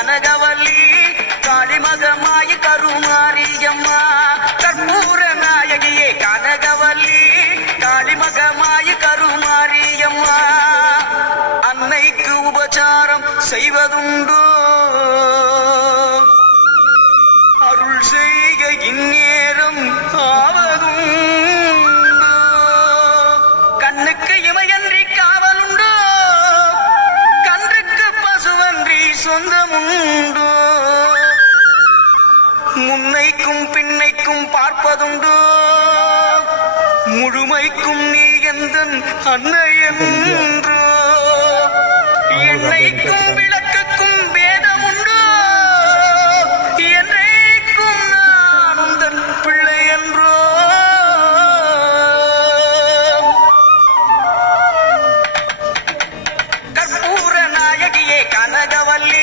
கனகவல்லி காளிமகமாயி கருமாரியம்மா கற்பூர நாயகியே கனகவல்லி காளிமகமாயி கருமாரியம்மா அன்னைக்கு உபச்சாரம் செய்வதுண்டோ அருள் செய்க இந்நேரம் ஆவதுண்டோ கண்ணுக்கு இமையன்றி காவலுண்டோ கன்றுக்கு பசுவன்றி சொந்தமுண்டோ முன்னைக்கும் பின்னைக்கும் பார்ப்பதுண்டோ முழுமைக்கும் நீ எந்தன் அன்னை என்றோ என்னைக்கும் விளக்குக்கும் வேதமுண்டோ என்னைக்கும் நான் உந்தன் பிள்ளை என்றோ கற்பூர நாயகியே கனகவல்லி